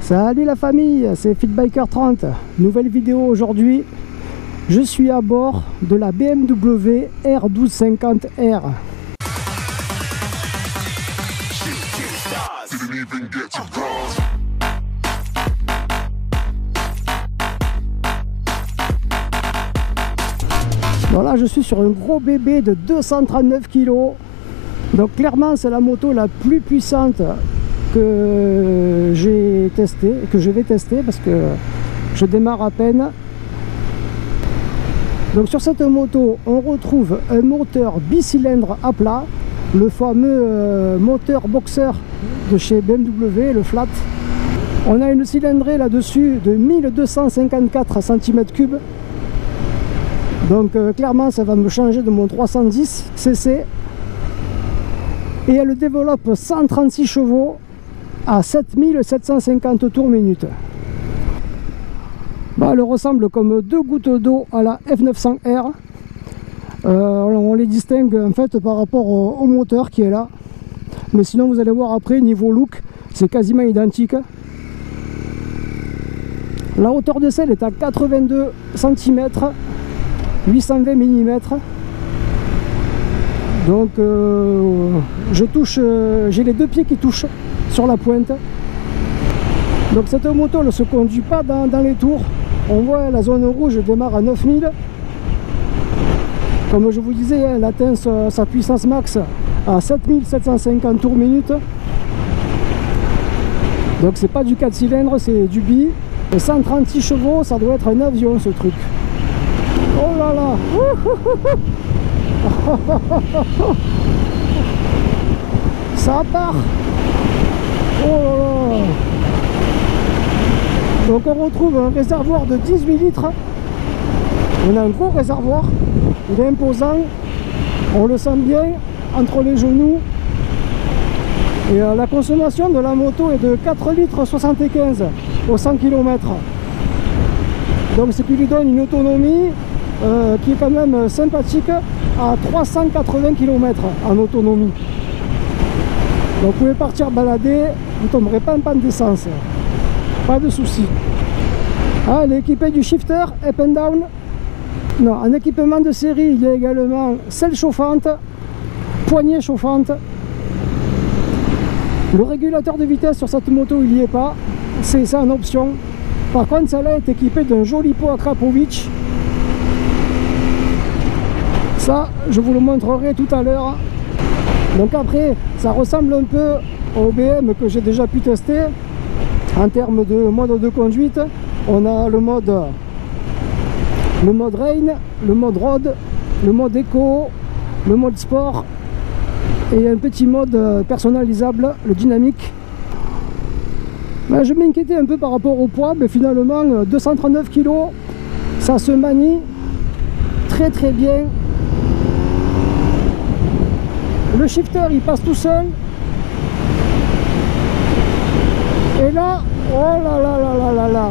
Salut la famille, c'est Fitbiker 30. Nouvelle vidéo aujourd'hui. Je suis à bord de la BMW R1250R. Voilà, je suis sur un gros bébé de 239 kg. Donc clairement c'est la moto la plus puissante que j'ai testé, que je vais tester parce que je démarre à peine. Donc sur cette moto on retrouve un moteur bicylindre à plat, le fameux moteur boxer de chez BMW, le flat. On a une cylindrée là-dessus de 1254 cm3. Donc clairement ça va me changer de mon 310 cc. Et elle développe 136 chevaux à 7750 tours minute. Bah, elle ressemble comme deux gouttes d'eau à la F900R. On les distingue en fait par rapport au moteur qui est là. Mais sinon vous allez voir après, niveau look, c'est quasiment identique. La hauteur de selle est à 82 cm, 820 mm. Donc je touche, j'ai les deux pieds qui touchent sur la pointe. Donc cette moto ne se conduit pas dans les tours. On voit la zone rouge démarre à 9000. Comme je vous disais, elle atteint sa puissance max à 7750 tours minute. Donc c'est pas du 4 cylindres, c'est du bi. Et 136 chevaux, ça doit être un avion ce truc. Oh là là. Ça part. Oh là là. Donc on retrouve un réservoir de 18 litres. On a un gros réservoir. Il est imposant. On le sent bien entre les genoux. Et la consommation de la moto est de 4 litres 75 au 100 km. Donc ce qui lui donne une autonomie qui est quand même sympathique à 380 km en autonomie. Donc vous pouvez partir balader, vous ne tomberez pas en panne d'essence. Pas de souci. Ah, elle est équipée du shifter up and down. Non, en équipement de série, il y a également selle chauffante, poignée chauffante. Le régulateur de vitesse sur cette moto, il n'y est pas. C'est en option. Par contre, celle-là est équipée d'un joli pot à Krapovic. Ça, je vous le montrerai tout à l'heure. Donc après, ça ressemble un peu au BM que j'ai déjà pu tester. En termes de mode de conduite, on a le mode Rain, le mode Road, le mode Eco, le mode Sport et un petit mode personnalisable, le dynamique. Ben, je m'inquiétais un peu par rapport au poids, mais finalement 239 kg, ça se manie très très bien. Le shifter il passe tout seul. Et là, oh là là là là là là,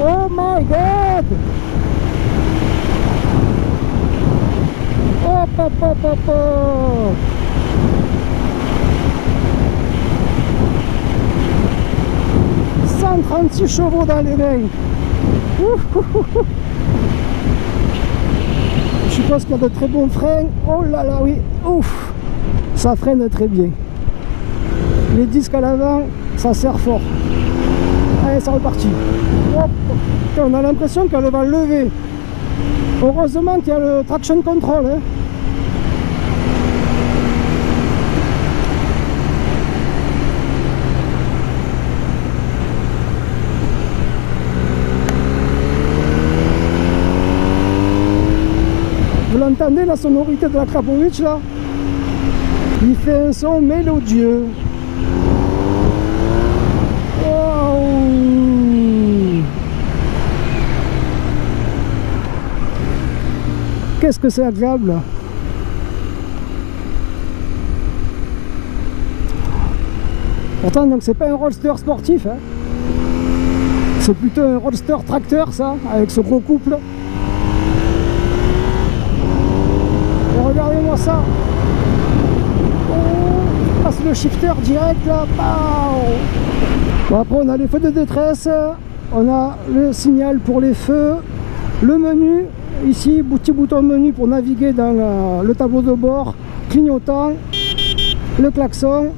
oh my god. Hop hop hop hop hop. « 136 chevaux dans les mains. » Je suppose qu'il y a de très bons freins. Oh là là, oui, ouf. Ça freine très bien. Les disques à l'avant, ça serre fort. Allez, c'est reparti. Hop. On a l'impression qu'elle va lever. Heureusement qu'il y a le traction control. Hein. Vous l'entendez la sonorité de la Krapovic là? Il fait un son mélodieux. Wow. Qu'est-ce que c'est agréable. Pourtant donc c'est pas un roadster sportif. Hein. C'est plutôt un roadster tracteur ça, avec ce gros couple. Et regardez-moi ça. Oh, passe le shifter direct là. Pow. Bon, après on a les feux de détresse, on a le signal pour les feux, le menu, ici petit bouton menu pour naviguer dans le tableau de bord, clignotant, le klaxon.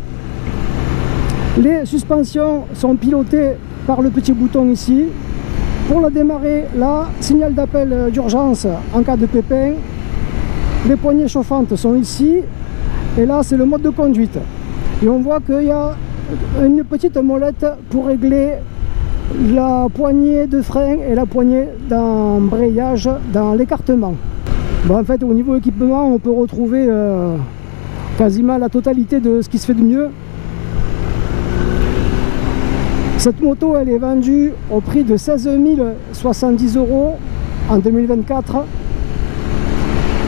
Les suspensions sont pilotées par le petit bouton ici. Pour la démarrer, là, signal d'appel d'urgence en cas de pépin. Les poignées chauffantes sont ici. Et là, c'est le mode de conduite. Et on voit qu'il y a une petite molette pour régler la poignée de frein et la poignée d'embrayage dans l'écartement. Bon, en fait, au niveau équipement, on peut retrouver quasiment la totalité de ce qui se fait de mieux. Cette moto, elle est vendue au prix de 16 070 € en 2024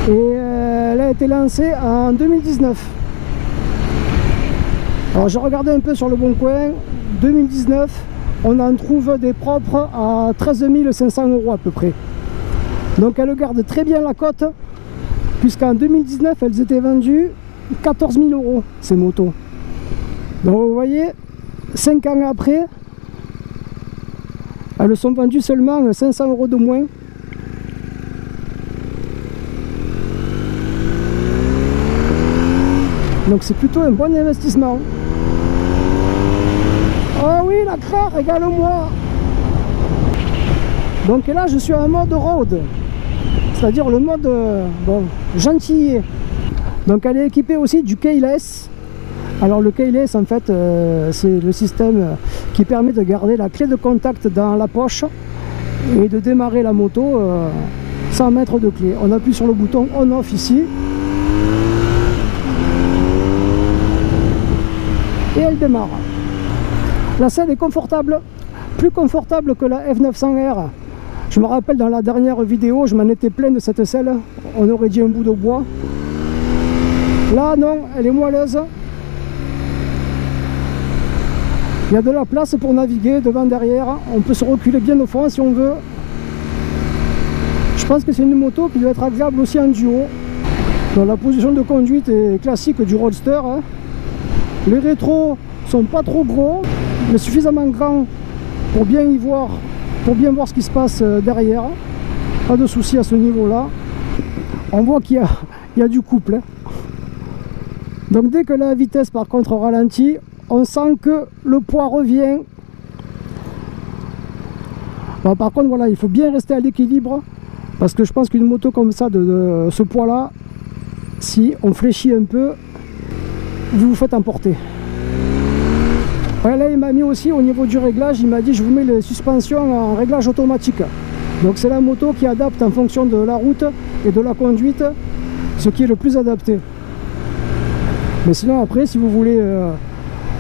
et elle a été lancée en 2019. Alors j'ai regardé un peu sur le Bon Coin, 2019, on en trouve des propres à 13 500 € à peu près. Donc elle garde très bien la cote, puisqu'en 2019, elles étaient vendues 14 000 € ces motos. Donc vous voyez, 5 ans après, elles sont vendues seulement 500 € de moins. Donc c'est plutôt un bon investissement. Oh oui, la craie, régale-moi. Donc là, je suis en mode road, c'est-à-dire le mode bon, gentillet. Donc elle est équipée aussi du keyless. Alors le keyless, en fait, c'est le système qui permet de garder la clé de contact dans la poche et de démarrer la moto sans mettre de clé. On appuie sur le bouton on-off ici et elle démarre. La selle est confortable, plus confortable que la F900R. Je me rappelle dans la dernière vidéo, je m'en étais plein de cette selle, on aurait dit un bout de bois. Là non, elle est moelleuse. Il y a de la place pour naviguer devant, derrière. On peut se reculer bien au fond si on veut. Je pense que c'est une moto qui doit être agréable aussi en duo. Donc, la position de conduite est classique du Roadster. Hein. Les rétros sont pas trop gros, mais suffisamment grands pour bien y voir, pour bien voir ce qui se passe derrière. Pas de souci à ce niveau-là. On voit qu'il y a du couple. Hein. Donc dès que la vitesse par contre ralentit, on sent que le poids revient. Bon, par contre, voilà, il faut bien rester à l'équilibre parce que je pense qu'une moto comme ça, de ce poids-là, si on fléchit un peu, vous vous faites emporter. Ouais, là, il m'a mis aussi au niveau du réglage, il m'a dit je vous mets les suspensions en réglage automatique. Donc c'est la moto qui adapte en fonction de la route et de la conduite, ce qui est le plus adapté. Mais sinon après, si vous voulez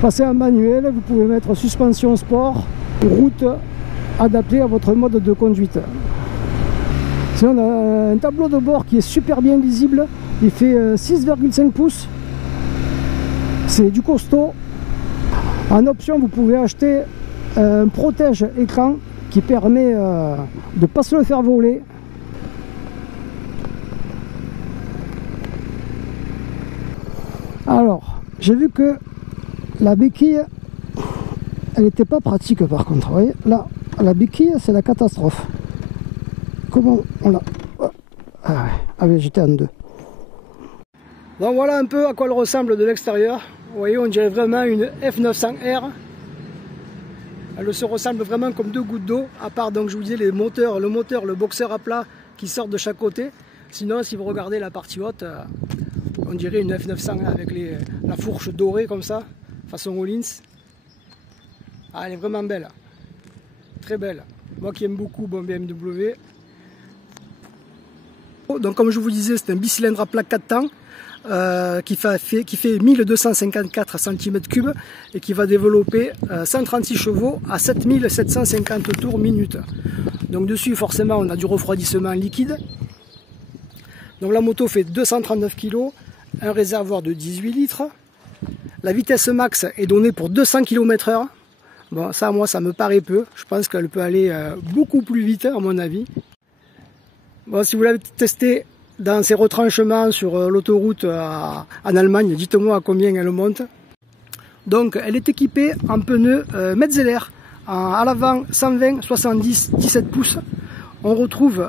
passer en manuel, vous pouvez mettre suspension sport, route adaptée à votre mode de conduite. Sinon on a un tableau de bord qui est super bien lisible, il fait 6,5 pouces, c'est du costaud. En option, vous pouvez acheter un protège écran qui permet de ne pas se le faire voler. Alors, j'ai vu que la béquille, elle n'était pas pratique par contre. Vous voyez, là, la béquille, c'est la catastrophe. Comment on l'a... Ah ouais, j'étais en deux. Donc voilà un peu à quoi elle ressemble de l'extérieur. Vous voyez, on dirait vraiment une F900R. Elle se ressemble vraiment comme deux gouttes d'eau, à part, donc je vous disais, les moteurs, le boxeur à plat qui sortent de chaque côté. Sinon, si vous regardez la partie haute, on dirait une F900 avec la fourche dorée comme ça, façon Hollins. Ah, elle est vraiment belle, très belle. Moi qui aime beaucoup bon BMW. Donc comme je vous disais, c'est un bicylindre à plat 4 temps. Qui fait 1254 cm3 et qui va développer 136 chevaux à 7750 tours minute. Donc dessus forcément on a du refroidissement liquide. Donc la moto fait 239 kg, un réservoir de 18 litres. La vitesse max est donnée pour 200 km/h. Bon, ça moi ça me paraît peu, je pense qu'elle peut aller beaucoup plus vite à mon avis. Bon, si vous l'avez testé dans ces retranchements sur l'autoroute en Allemagne, dites-moi à combien elle monte. Donc elle est équipée en pneus Metzeler, à l'avant 120 70 17 pouces. On retrouve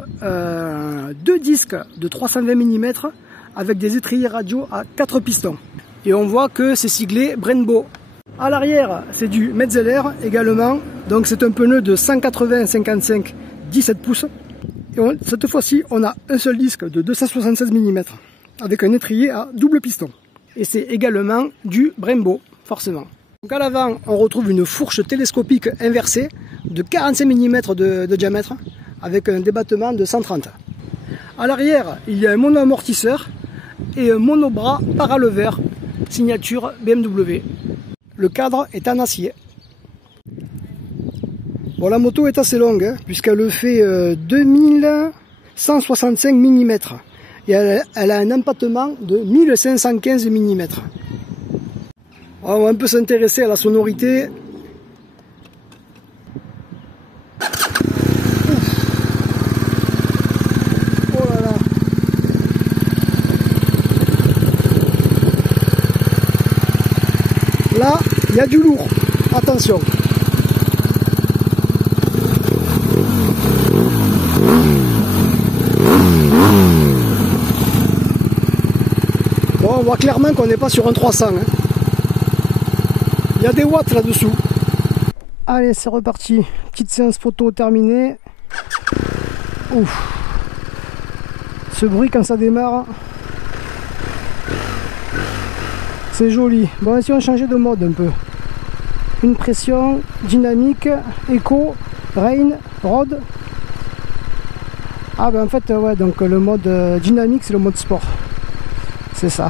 deux disques de 320 mm avec des étriers radio à 4 pistons. Et on voit que c'est siglé Brembo. À l'arrière, c'est du Metzeler également. Donc c'est un pneu de 180 55 17 pouces. Et cette fois-ci, on a un seul disque de 276 mm avec un étrier à double piston. Et c'est également du Brembo, forcément. Donc à l'avant, on retrouve une fourche télescopique inversée de 45 mm de diamètre avec un débattement de 130. À l'arrière, il y a un mono-amortisseur et un monobras paralevers, signature BMW. Le cadre est en acier. Bon, la moto est assez longue, hein, puisqu'elle fait 2165 mm. Et elle a un empattement de 1515 mm. On va un peu s'intéresser à la sonorité. Oh là là. Là, il y a du lourd. Attention. Bon, on voit clairement qu'on n'est pas sur un 300. Hein. Il y a des watts là-dessous. Allez, c'est reparti. Petite séance photo terminée. Ouf. Ce bruit quand ça démarre. C'est joli. Bon, si on changeait de mode un peu. Une pression, dynamique, éco, rain, road. Ah ben en fait, ouais, donc le mode dynamique, c'est le mode sport. C'est ça.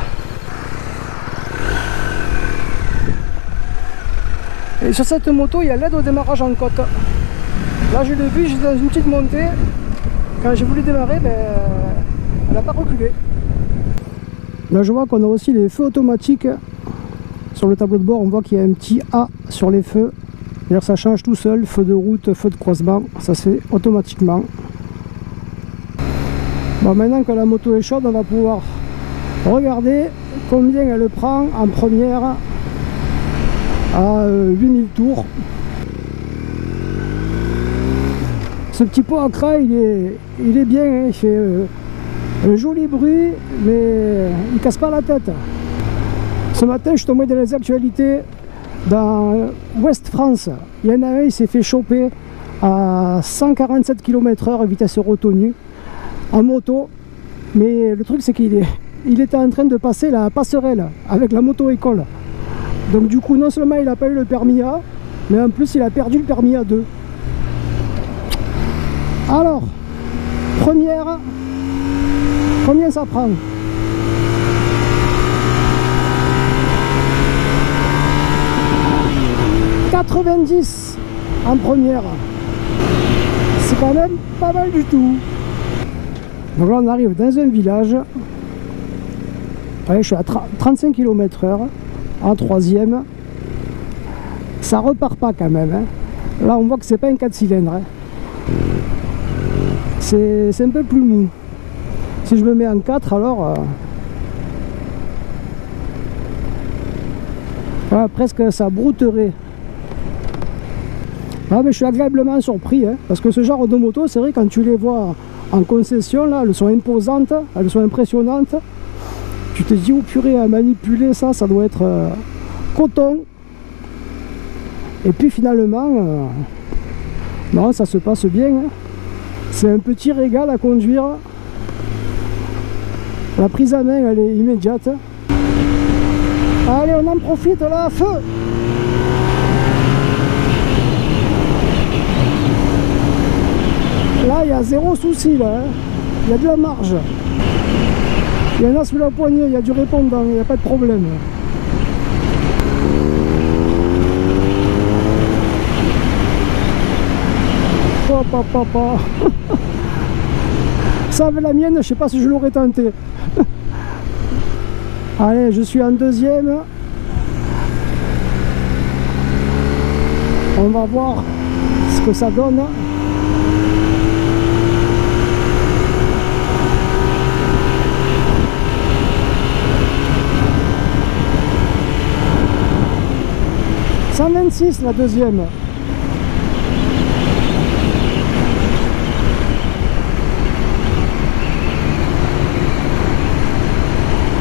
Et sur cette moto, il y a l'aide au démarrage en côte. Là, je l'ai vu, j'étais dans une petite montée. Quand j'ai voulu démarrer, ben, elle n'a pas reculé. Là, je vois qu'on a aussi les feux automatiques. Sur le tableau de bord, on voit qu'il y a un petit A sur les feux. D'ailleurs, ça change tout seul. Feu de route, feu de croisement, ça se fait automatiquement. Bon, maintenant que la moto est chaude, on va pouvoir regarder combien elle prend en première à 8000 tours. Ce petit pot à crin, il est bien, hein, il fait un joli bruit, mais il casse pas la tête. Ce matin, je suis tombé dans les actualités dans Ouest France. Il y en a un, il s'est fait choper à 147 km/h, vitesse retenue, en moto. Mais le truc, c'est qu'il était en train de passer la passerelle avec la moto-école. Donc du coup, non seulement il n'a pas eu le permis A, mais en plus il a perdu le permis A2. Alors, première, combien ça prend? « 90 en première. C'est quand même pas mal du tout. Donc là on arrive dans un village. Ouais, je suis à 35 km/h en troisième. Ça repart pas quand même. Hein. Là on voit que c'est pas un 4 cylindres. Hein. C'est un peu plus mou. Si je me mets en 4 alors... ouais, presque ça brouterait. Ah, mais je suis agréablement surpris, hein, parce que ce genre de moto, c'est vrai, quand tu les vois en concession, là, elles sont imposantes, elles sont impressionnantes. Tu te dis, oh purée, à manipuler ça, ça doit être coton. Et puis finalement, non, ça se passe bien. Hein. C'est un petit régal à conduire. La prise à main, elle est immédiate. Allez, on en profite là, feu! Là, il y a zéro souci, là. Hein. Il y a de la marge. Il y en a sous la poignée, il y a du répondant, il n'y a pas de problème. Papa. Ça, avec la mienne, je sais pas si je l'aurais tenté. Allez, je suis en deuxième. On va voir ce que ça donne. 126 la deuxième.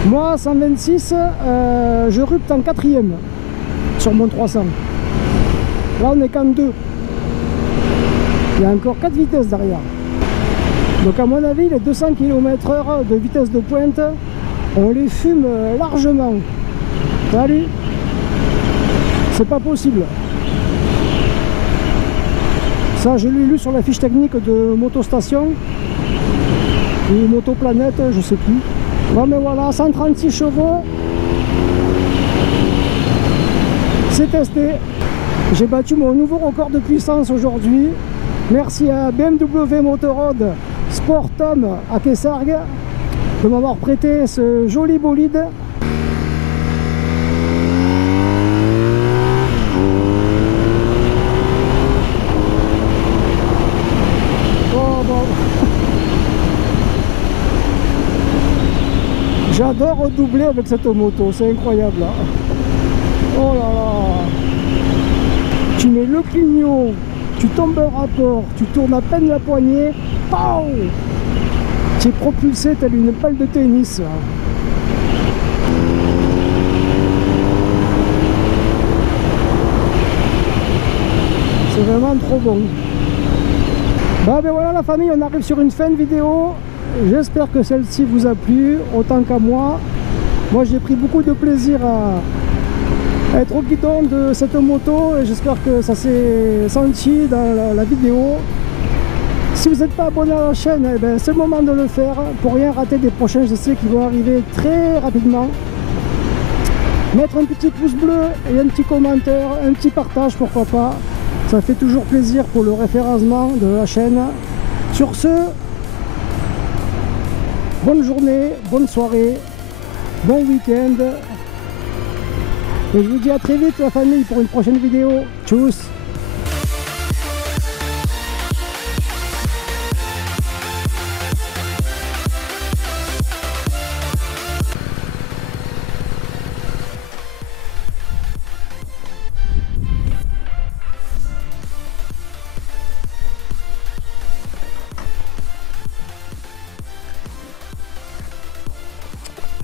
Moi 126, je rupte en quatrième sur mon 300. Là on est qu'en 2. Il y a encore 4 vitesses derrière. Donc à mon avis les 200 km/h de vitesse de pointe, on les fume largement. Salut. C'est pas possible. Ça je l'ai lu sur la fiche technique de Motostation ou Motoplanète, je sais plus. Bon mais voilà, 136 chevaux. C'est testé. J'ai battu mon nouveau record de puissance aujourd'hui. Merci à BMW Motorrad Sport Tom à Kessargues de m'avoir prêté ce joli bolide. J'adore redoubler avec cette moto, c'est incroyable. Oh là là. Tu mets le clignot, tu tombes un rapport, tu tournes à peine la poignée, pow, tu es propulsé telle une balle de tennis. C'est vraiment trop bon. Bah ben voilà la famille, on arrive sur une fin de vidéo. J'espère que celle-ci vous a plu autant qu'à moi. Moi j'ai pris beaucoup de plaisir à être au guidon de cette moto et j'espère que ça s'est senti dans la vidéo. Si vous n'êtes pas abonné à la chaîne, eh ben, c'est le moment de le faire pour rien rater des prochains essais qui vont arriver très rapidement. Mettre un petit pouce bleu et un petit commentaire, un petit partage pourquoi pas. Ça fait toujours plaisir pour le référencement de la chaîne. Sur ce, bonne journée, bonne soirée, bon week-end. Et je vous dis à très vite la famille pour une prochaine vidéo. Tchuss.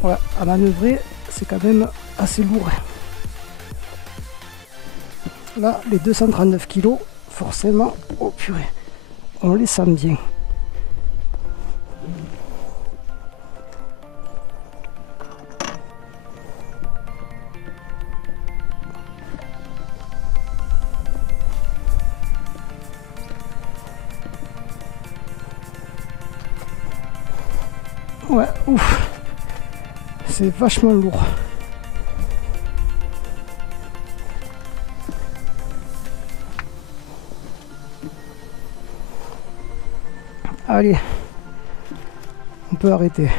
Voilà, à manœuvrer, c'est quand même assez lourd. Là, les 239 kg, forcément, oh purée, on les sent bien. Ouais, ouf, c'est vachement lourd. Allez, on peut arrêter.